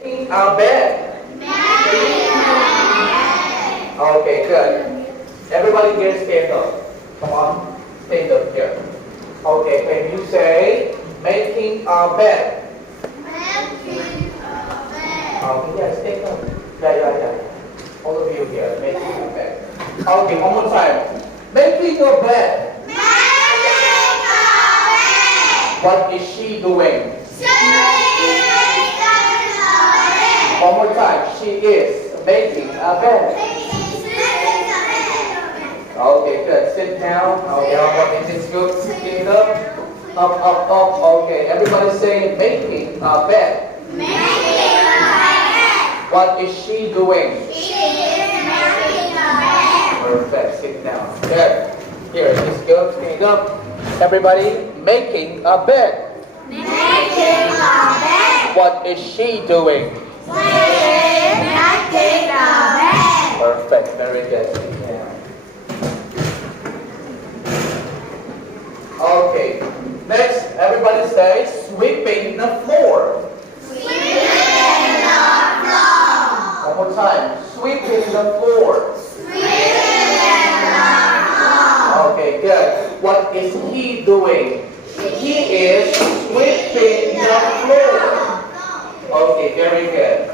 Making a bed. Okay, good. Everybody here stand up. Come on, stand up here. Okay, can you say making a bed? Okay, yeah, stand up. Yeah. All of you here, making a bed. Okay, one more time. Making a bed. What is she doing? One more time. She is making a bed. Okay, good. Sit down. Okay, how about this good? Stand up. Up. Okay, everybody say making a bed. What is she doing? Perfect. Sit down. Good. Here, this good. Stand up. Everybody making a bed. What is she doing? Perfect. Very good. Sit down. Okay. Next, everybody say sweeping the floor. One more time. Sweeping the floor. Okay, good. What is he doing? He is sweeping the floor. Okay, very good.